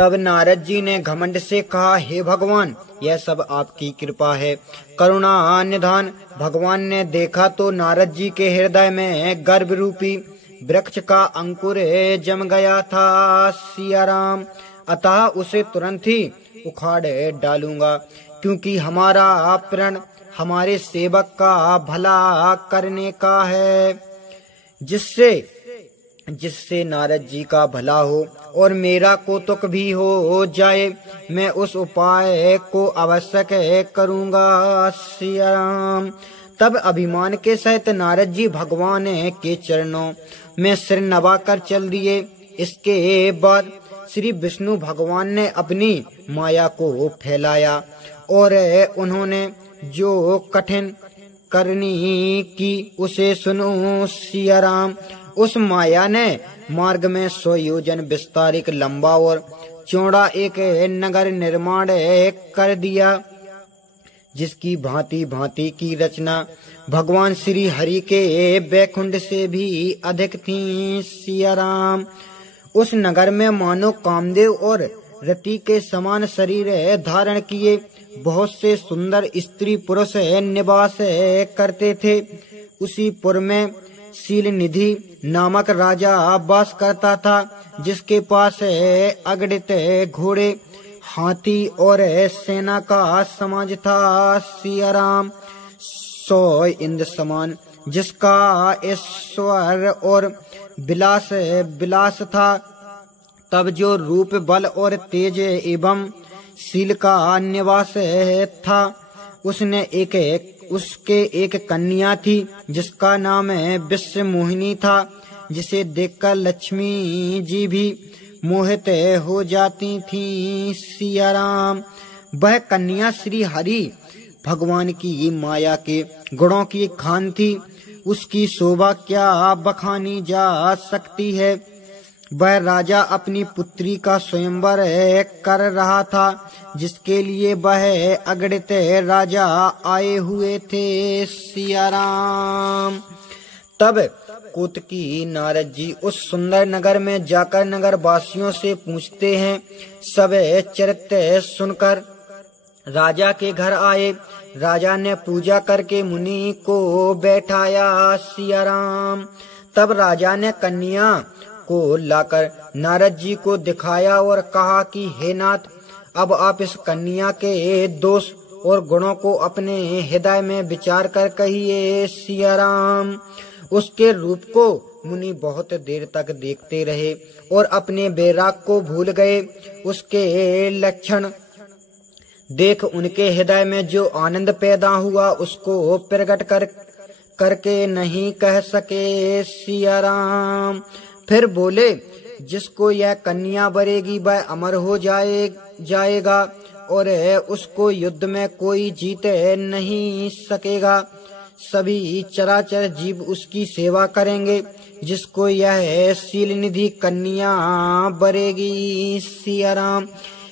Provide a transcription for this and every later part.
तब नारद जी ने घमंड से कहा, हे भगवान, यह सब आपकी कृपा है, करुणा निधान। भगवान ने देखा तो नारद जी के हृदय में गर्भ रूपी वृक्ष का अंकुर जम गया था सिया राम। अतः उसे तुरंत ही उखाड़ डालूंगा, क्योंकि हमारा प्रण हमारे सेवक का भला करने का है, जिससे नारद जी का भला हो और मेरा कौतुक भी हो जाए। मैं उस उपाय को अवश्य करूंगा सिया राम। तब अभिमान के सहित नारद जी भगवान के चरणों में सिर नवाकर चल दिए। इसके बाद श्री विष्णु भगवान ने अपनी माया को फैलाया और उन्होंने जो कठिन करनी की उसे सुनो सिया राम। उस माया ने मार्ग में 100 योजन विस्तारित लंबा और चौड़ा एक नगर निर्माण कर दिया, जिसकी भांति भांति की रचना भगवान श्री हरि के बैकुंठ से भी अधिक थी सिया राम। उस नगर में मानो कामदेव और रति के समान शरीर धारण किए बहुत से सुंदर स्त्री पुरुष निवास करते थे। उसी पुर में शील निधि नामक राजा वास करता था, जिसके पास अगणित घोड़े, हाथी और सेना का समाज था सिया राम। 100 इंद्र समान जिसका ऐश्वर्य और विलास था। तब जो रूप बल और तेज एवं शील का निवास था, उसके एक कन्या थी, जिसका नाम विश्व मोहिनी था, जिसे देखकर लक्ष्मी जी भी मोहित हो जाती थी सिया राम। वह कन्या श्री हरि भगवान की माया के गुणों की खान थी। उसकी शोभा क्या बखानी जा सकती है। वह राजा अपनी पुत्री का स्वयंवर कर रहा था, जिसके लिए वह अगणित राजा आए हुए थे सिया राम। तब कौतुकी नारद जी उस सुंदर नगर में जाकर नगर वासियों से पूछते हैं। सब चरित्र सुनकर राजा के घर आए। राजा ने पूजा करके मुनि को बैठाया सिया राम। तब राजा ने कन्या को लाकर नारद जी को दिखाया और कहा कि हे नाथ, अब आप इस कन्या के दोष और गुणों को अपने हृदय में विचार कर कहिए सिया राम। उसके रूप को मुनि बहुत देर तक देखते रहे और अपने बैराग को भूल गए। उसके लक्षण देख उनके हृदय में जो आनंद पैदा हुआ उसको प्रकट करके नहीं कह सके सिया राम। फिर बोले, जिसको यह कन्या वरेगी वह अमर हो जाएगा और उसको युद्ध में कोई जीत नहीं सकेगा। सभी चराचर जीव उसकी सेवा करेंगे। जिसको यह शील निधि कन्या वरेगी सिया राम।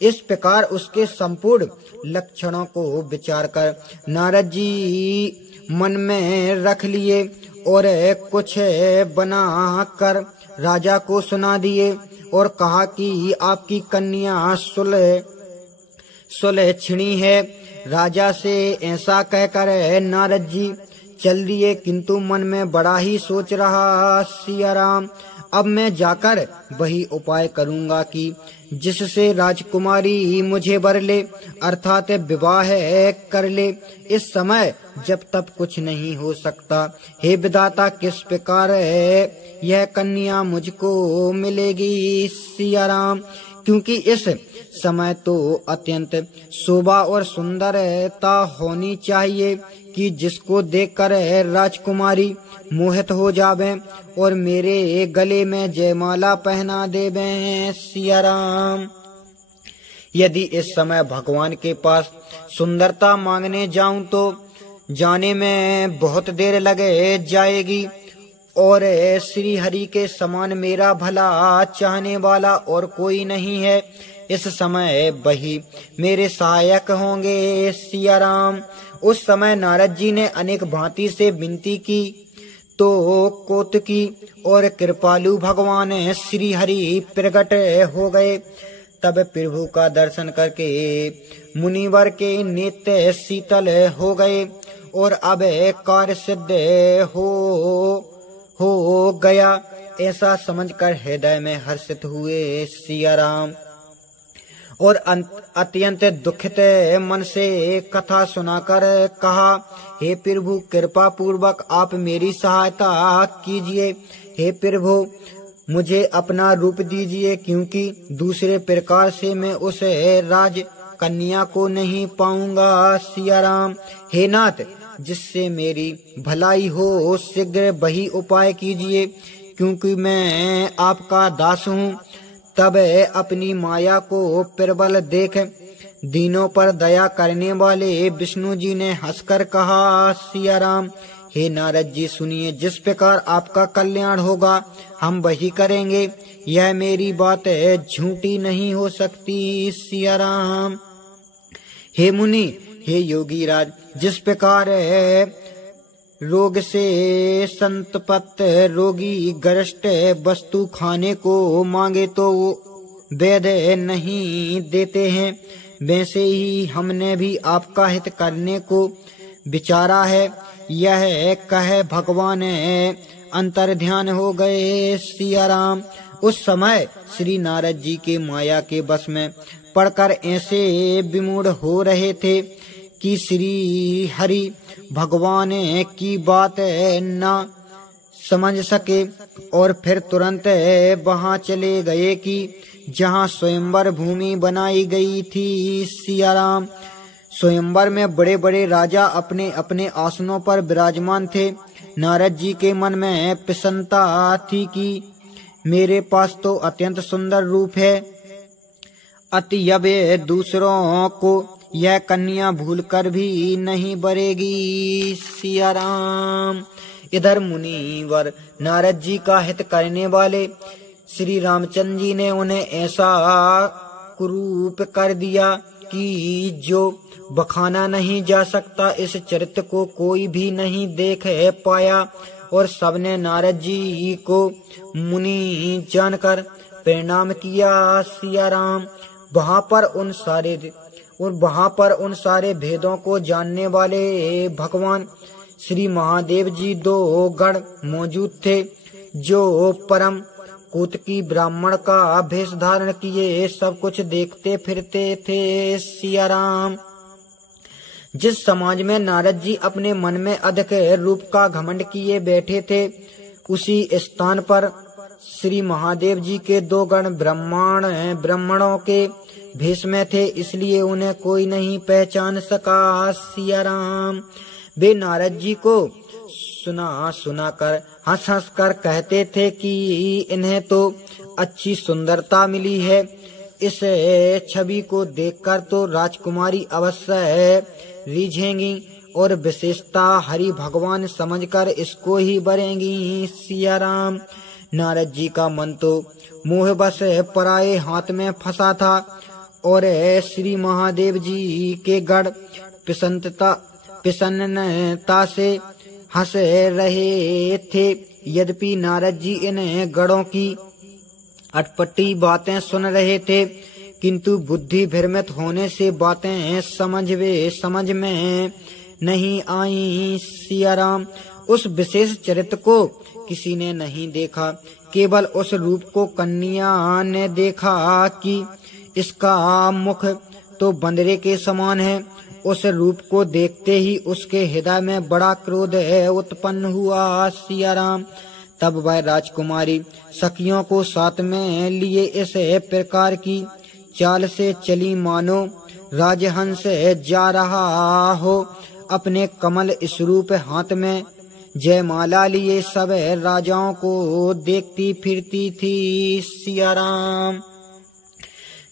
इस प्रकार उसके संपूर्ण लक्षणों को विचार कर नारद जी मन में रख लिए और कुछ बना कर राजा को सुना दिए और कहा कि आपकी कन्या सुलक्षणी है। राजा से ऐसा कहकर नारद जी चल दिए, किंतु मन में बड़ा ही सोच रहा सिया राम। अब मैं जाकर वही उपाय करूंगा कि जिससे राजकुमारी मुझे वर ले, अर्थात विवाह कर ले। इस समय जब तब कुछ नहीं हो सकता। हे विधाता, किस प्रकार यह कन्या मुझको मिलेगी सिया राम, क्योंकि इस समय तो अत्यंत शोभा और सुंदरता होनी चाहिए कि जिसको देखकर राजकुमारी मोहित हो जावे और मेरे गले में जयमाला पहना देवे सिया राम। यदि इस समय भगवान के पास सुंदरता मांगने जाऊं तो जाने में बहुत देर लगे जाएगी और श्री हरि के समान मेरा भला चाहने वाला और कोई नहीं है। इस समय वही मेरे सहायक होंगे सिया राम। उस समय नारद जी ने अनेक भांति से विनती की तो कौतुकी और कृपालु भगवान श्री हरि प्रकट हो गए। तब प्रभु का दर्शन करके मुनिवर के नेत्र शीतल हो गए और अब कार्य सिद्ध हो गया, ऐसा समझकर हृदय में हर्षित हुए सिया राम और अत्यंत दुखित मन से कथा सुनाकर कहा, हे प्रभु कृपा पूर्वक आप मेरी सहायता कीजिए। हे प्रभु मुझे अपना रूप दीजिए, क्योंकि दूसरे प्रकार से मैं उस राज कन्या को नहीं पाऊंगा। सिया राम, हे नाथ जिससे मेरी भलाई हो शीघ्र वही उपाय कीजिए, क्योंकि मैं आपका दास हूँ। तब अपनी माया को प्रबल देख दीनों पर दया करने वाले विष्णु जी ने हंसकर कहा, सिया राम, हे नारद जी सुनिए, जिस प्रकार आपका कल्याण होगा हम वही करेंगे। यह मेरी बात झूठी नहीं हो सकती। सिया राम, हे मुनि, हे योगी राज, जिस प्रकार रोग से संतप्त रोगी गरिष्ठ वस्तु खाने को मांगे तो वैद्य नहीं देते हैं, वैसे ही हमने भी आपका हित करने को विचारा है। यह कह भगवान अंतर्ध्यान हो गए। सिया राम, उस समय श्री नारद जी के माया के बस में पड़कर ऐसे विमूढ़ हो रहे थे कि श्री हरि भगवान की बात न समझ सके और फिर तुरंत वहां चले गए कि जहां स्वयंवर भूमि बनाई गई थी। सिया राम, स्वयंवर में बड़े बड़े राजा अपने अपने आसनों पर विराजमान थे। नारद जी के मन में प्रसन्नता थी कि मेरे पास तो अत्यंत सुंदर रूप है, अतएव दूसरों को यह कन्या भूलकर भी नहीं बरेगी। सिया राम, इधर मुनिवर नारद जी का हित करने वाले श्री रामचंद्र जी ने उन्हें ऐसा कुरूप कर दिया कि जो बखाना नहीं जा सकता। इस चरित्र को कोई भी नहीं देख पाया और सबने नारद जी को मुनि जानकर प्रणाम किया। सिया राम, वहां पर उन सारे भेदों को जानने वाले भगवान श्री महादेव जी दो गण मौजूद थे, जो परम कौतुकी ब्राह्मण का भेष धारण किए सब कुछ देखते फिरते थे। सिया राम, जिस समाज में नारद जी अपने मन में अधिक रूप का घमंड किए बैठे थे, उसी स्थान पर श्री महादेव जी के दो गण ब्राह्मणों के भेष में थे, इसलिए उन्हें कोई नहीं पहचान सका। सिया राम, वे नारद जी को सुना कर हंस कर कहते थे कि इन्हें तो अच्छी सुंदरता मिली है, इस छवि को देखकर तो राजकुमारी अवश्य रिझेंगी और विशेषता हरि भगवान समझकर इसको ही बरेंगी। सिया राम, नारद जी का मन तो मोहवश पराये हाथ में फंसा था और श्री महादेव जी के गढ़ प्रसन्नता से हंस रहे थे। यद्यपि नारद जी इन गढ़ों की अटपटी बातें सुन रहे थे, किंतु बुद्धि भ्रमित होने से बातें समझ में नहीं आई। सिया राम, उस विशेष चरित्र को किसी ने नहीं देखा, केवल उस रूप को कन्या ने देखा कि इसका मुख तो बंदरे के समान है। उस रूप को देखते ही उसके हृदय में बड़ा क्रोध उत्पन्न हुआ। सिया राम, तब वह राजकुमारी सखियों को साथ में लिए इस प्रकार की चाल से चली मानो राजहंस जा रहा हो, अपने कमल स्वरूप हाथ में जयमाला लिए सब राजाओं को देखती फिरती थी। सिया राम,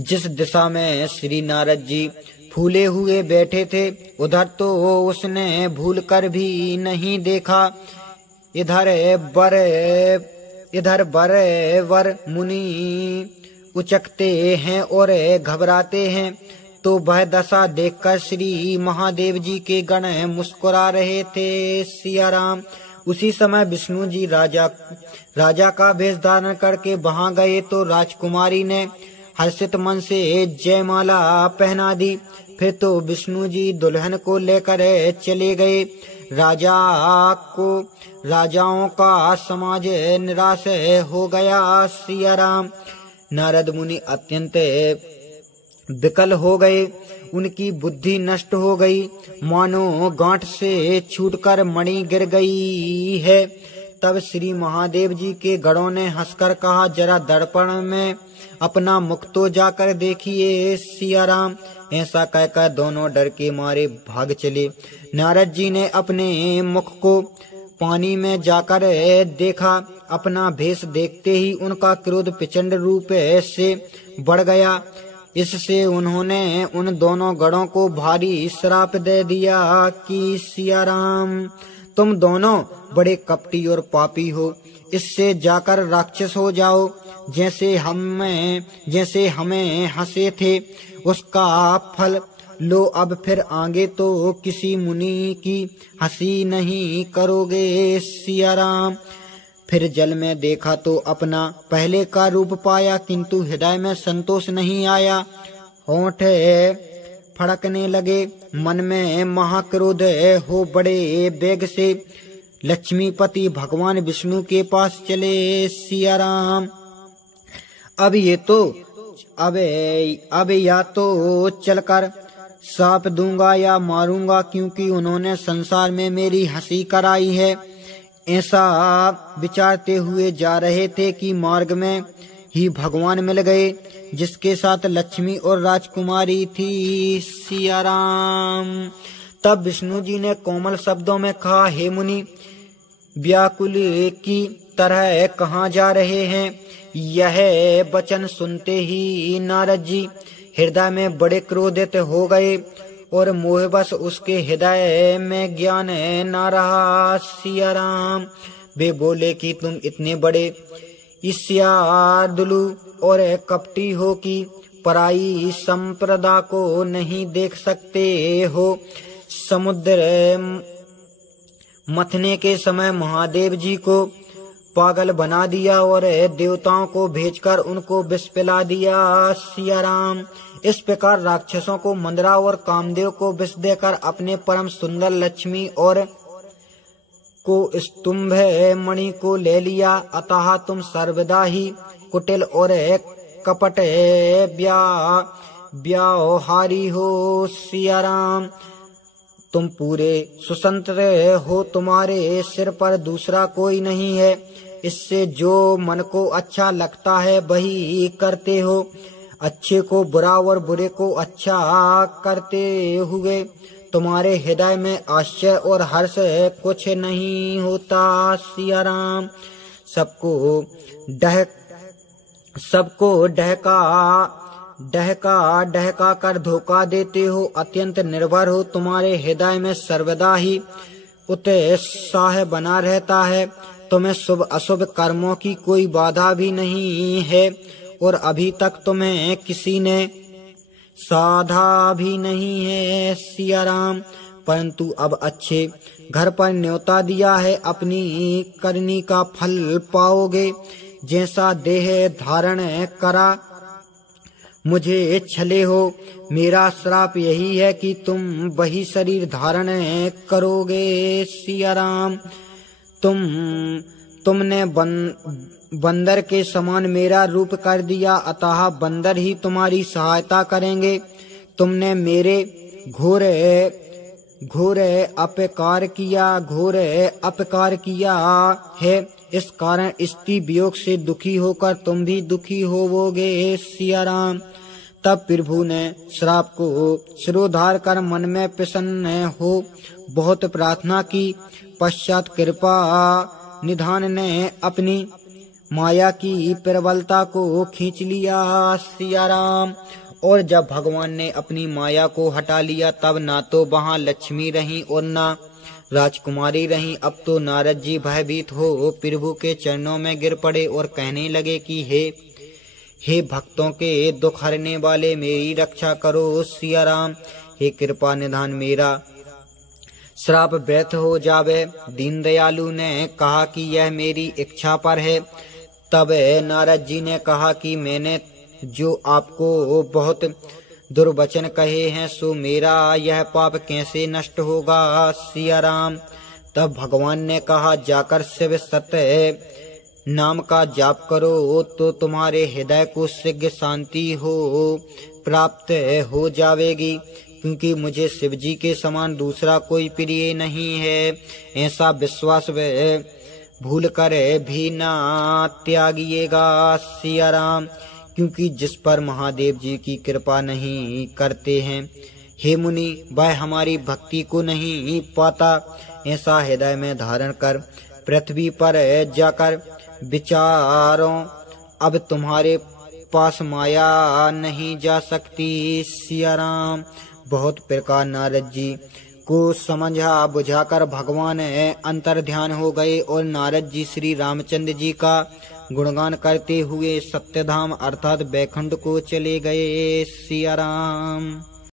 जिस दिशा में श्री नारद जी फूले हुए बैठे थे, उधर तो उसने भूलकर भी नहीं देखा। इधर वर मुनि उचकते हैं और घबराते हैं, तो वह दशा देखकर श्री महादेव जी के गण मुस्कुरा रहे थे। सिया राम, उसी समय विष्णु जी राजा का भेष धारण करके वहां गए तो राजकुमारी ने हर्षित मन से जयमाला पहना दी। फिर तो विष्णु जी दुल्हन को लेकर चले गए। राजाओं का समाज निराश हो गया। सिया राम। नारद मुनि अत्यंत विकल हो गए, उनकी बुद्धि नष्ट हो गई, मानो गांठ से छूटकर मणि गिर गई है। तब श्री महादेव जी के गणों ने हंसकर कहा, जरा दर्पण में अपना मुख तो जाकर देखिए सिया राम। ऐसा कहकर दोनों डर के मारे भाग चले। नारद जी ने अपने मुख को पानी में जाकर देखा। अपना भेष देखते ही उनका क्रोध प्रचंड रूप से बढ़ गया। इससे उन्होंने उन दोनों गणों को भारी श्राप दे दिया कि सिया राम, तुम दोनों बड़े कपटी और पापी हो, इससे जाकर राक्षस हो जाओ। जैसे हमें हंसे थे उसका फल लो। अब फिर आगे तो किसी मुनि की हंसी नहीं करोगे सिया राम। फिर जल में देखा तो अपना पहले का रूप पाया, किंतु हृदय में संतोष नहीं आया। होंठ फड़कने लगे, मन में महाक्रोध हो बड़े वेग से लक्ष्मीपति भगवान विष्णु के पास चले सिया राम। अब या तो चलकर साप दूंगा या मारूंगा, क्योंकि उन्होंने संसार में मेरी हंसी कराई है। ऐसा विचारते हुए जा रहे थे कि मार्ग में ही भगवान मिल गए, जिसके साथ लक्ष्मी और राजकुमारी थी सिया राम। तब विष्णु जी ने कोमल शब्दों में कहा, हे मुनि, व्याकुल की तरह कहाँ जा रहे हैं? यह वचन सुनते ही नारद जी हृदय में बड़े क्रोधित हो गए और मोहवश उसके हृदय में ज्ञान न रहा सिया राम। वे बोले कि तुम इतने बड़े ईर्ष्यालु और कपटी हो कि पराई संप्रदा को नहीं देख सकते हो। समुद्र मथने के समय महादेव जी को पागल बना दिया और देवताओं को भेजकर उनको विष पिला दिया सिया राम। इस प्रकार राक्षसों को मंदरा और कामदेव को विष देकर अपने परम सुंदर लक्ष्मी और को स्तुंभ मणि को ले लिया। अतः तुम सर्वदा ही कुटिल और कपट व्याहारी हो सिया राम। तुम पूरे स्वतंत्र हो, तुम्हारे सिर पर दूसरा कोई नहीं है। इससे जो मन को अच्छा लगता है वही करते हो। अच्छे को बुरा और बुरे को अच्छा करते हुए तुम्हारे हृदय में आश्चर्य और हर्ष कुछ नहीं होता सिया राम। सबको डहका कर धोखा देते हो। अत्यंत निर्भर हो, तुम्हारे हृदय में सर्वदा ही उत्साह बना रहता है। तुम्हें शुभ अशुभ कर्मों की कोई बाधा भी नहीं है और अभी तक तुम्हें किसी ने साधा भी नहीं है सिया राम। परंतु अब अच्छे घर पर न्योता दिया है, अपनी करनी का फल पाओगे। जैसा देह धारण करा मुझे छले हो। मेरा श्राप यही है कि तुम वही शरीर धारण करोगे सिया राम। तुमने बंदर के समान मेरा रूप कर दिया, अतः बंदर ही तुम्हारी सहायता करेंगे। तुमने मेरे घोर अपकार किया है। इस कारण स्त्री वियोग से दुखी होकर तुम भी दुखी होवोगे सिया राम। तब प्रभु ने श्राप को सिरोधार कर मन में प्रसन्न हो बहुत प्रार्थना की। पश्चात कृपा निधान ने अपनी माया की प्रबलता को खींच लिया सिया राम। और जब भगवान ने अपनी माया को हटा लिया तब ना तो वहाँ लक्ष्मी रही और ना राजकुमारी रही। अब तो नारद जी भयभीत हो प्रभु के चरणों में गिर पड़े और कहने लगे कि हे भक्तों के दुख हरने वाले, मेरी रक्षा करो सिया राम। हे कृपा निधान, मेरा श्राप व्यर्थ हो जावे। दीन दयालु ने कहा कि यह मेरी इच्छा पर है। तब नारद जी ने कहा कि मैंने जो आपको बहुत दुर्वचन कहे हैं, सो मेरा यह पाप कैसे नष्ट होगा। सिया राम। तब भगवान ने कहा, जाकर शिव सत्य नाम का जाप करो तो तुम्हारे हृदय को शीघ्र शांति हो प्राप्त हो जाएगी, क्योंकि मुझे शिव जी के समान दूसरा कोई प्रिय नहीं है। ऐसा विश्वास वे भूल कर भी ना त्यागिएगा। सिया राम। क्योंकि जिस पर महादेव जी की कृपा नहीं करते हैं, हे मुनि, वह हमारी भक्ति को नहीं पाता। ऐसा हृदय में धारण कर पृथ्वी पर जाकर विचारो, अब तुम्हारे पास माया नहीं जा सकती। सिया राम। बहुत प्रकार नारद जी को समझा बुझाकर भगवान अंतर ध्यान हो गए और नारद जी श्री रामचंद्र जी का गुणगान करते हुए सत्यधाम अर्थात बैकुंठ को चले गए। सिया राम।